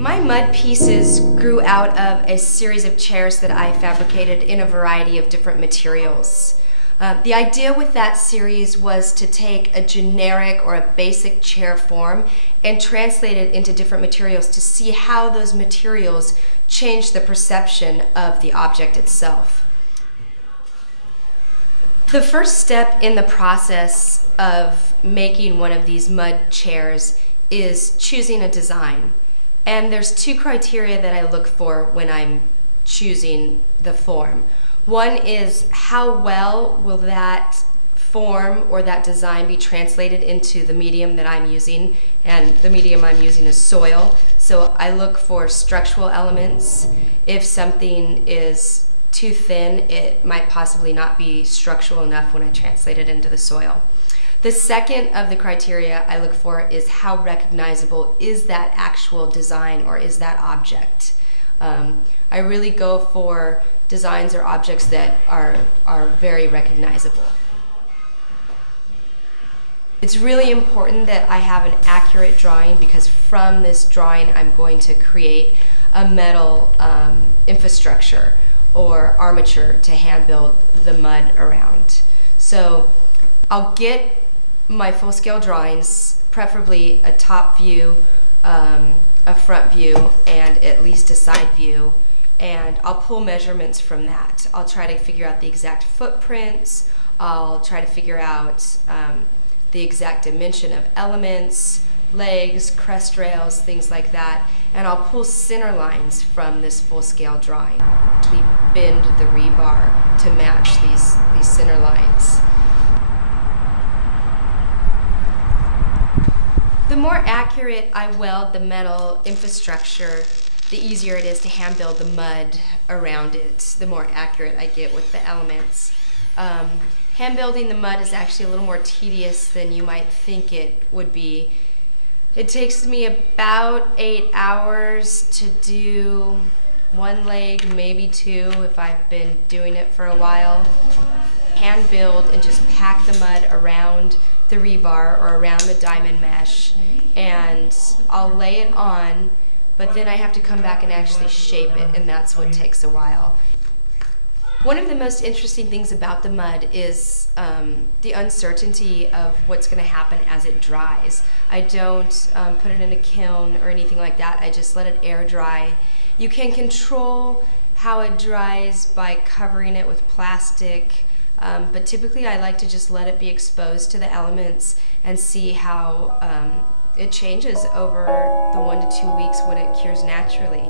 My mud pieces grew out of a series of chairs that I fabricated in a variety of different materials. The idea with that series was to take a generic or a basic chair form and translate it into different materials to see how those materials change the perception of the object itself. The first step in the process of making one of these mud chairs is choosing a design. And there's two criteria that I look for when I'm choosing the form. One is how well will that form or that design be translated into the medium that I'm using, and the medium I'm using is soil. So I look for structural elements. If something is too thin, it might possibly not be structural enough when I translate it into the soil. The second of the criteria I look for is how recognizable is that actual design or is that object. I really go for designs or objects that are very recognizable. It's really important that I have an accurate drawing, because from this drawing I'm going to create a metal infrastructure or armature to hand build the mud around. So I'll get my full-scale drawings, preferably a top view, a front view, and at least a side view, and I'll pull measurements from that. I'll try to figure out the exact footprints. I'll try to figure out the exact dimension of elements, legs, crest rails, things like that, and I'll pull center lines from this full-scale drawing. We bend the rebar to match these center lines. The more accurate I weld the metal infrastructure, the easier it is to hand build the mud around it, the more accurate I get with the elements. Hand building the mud is actually a little more tedious than you might think it would be. It takes me about 8 hours to do one leg, maybe two if I've been doing it for a while. Hand build and just pack the mud around the rebar or around the diamond mesh, and I'll lay it on, but then I have to come back and actually shape it, and that's what takes a while. One of the most interesting things about the mud is the uncertainty of what's going to happen as it dries. I don't put it in a kiln or anything like that. I just let it air dry. You can control how it dries by covering it with plastic, but typically I like to just let it be exposed to the elements and see how it changes over the 1 to 2 weeks when it cures naturally.